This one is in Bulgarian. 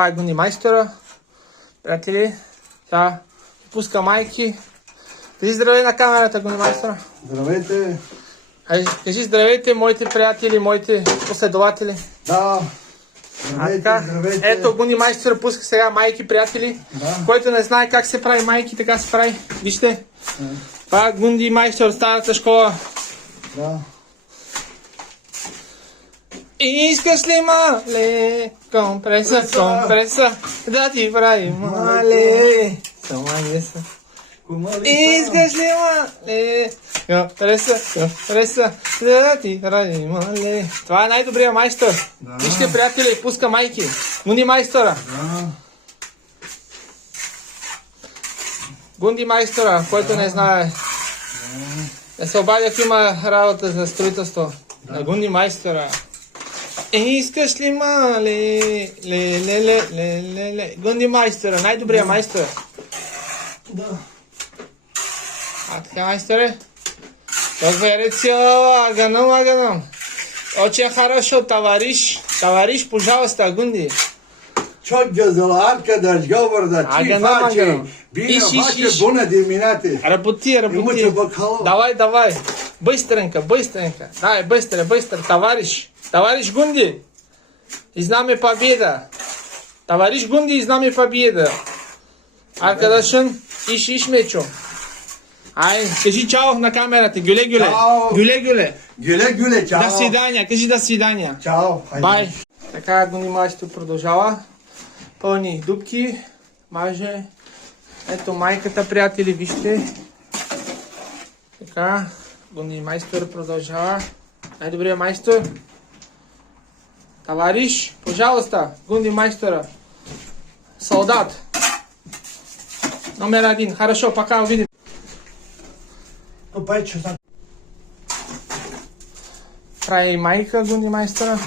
Това е Гунди майстора. Приятели, сега пуска майки. Кажи здравей на камерата, Гунди майстора. Здравейте. Кажи здравейте, моите приятели, моите последователи. Да. Здравейте, здравейте. Ето, Гунди майстора пуска сега майки, приятели. Да. Който не знае как се прави майки, така се прави. Вижте. Това е Гунди майстор, старата школа. Да. Искаш ли, мале, компреса, да ти прави, мале, саманеса. Искаш ли, мале, компреса, да ти прави, мале. Това е най-добрият майстор. Да. Вижте, приятели, пуска майки. Гунди майстора. Да. Гунди майстора, който не знае. Да се обади, ако има работа за строителство. На Гунди майстора. Искаш ли, мале, ле. Гунди майстора, най-добрият майстор. Да. А така, майсторе? Верецо, аганом. Очень хорошо, товарищ, пожалуйста, Гунди. Çok güzel arkadaş da Аганом. Bine face bună dimineața. Работи. Имате бакалавър. Давай. Быстренько. Давай, быстро. Товарищ Гунди. И с нами победа. Товарищ Гунди, и с нами победа. Arkadaşın iş meço. Ай, кажи чао на камерата. Гюле. Чао. Гюле. Güle çao. До свидания. Кажи до свидания. Чао. Бай. Така Гунди майстор продължава. Пълни дупки. Маже. Ето майката, приятели, вижте. Така. Гунди майстор продължава. Най-добрият майстор. Товарищ, пожалуйста, Гунди майстора. Солдат. Номер 1. Хорошо, пока увидим. Ну, 5 часа. Прави майка Гунди майстора.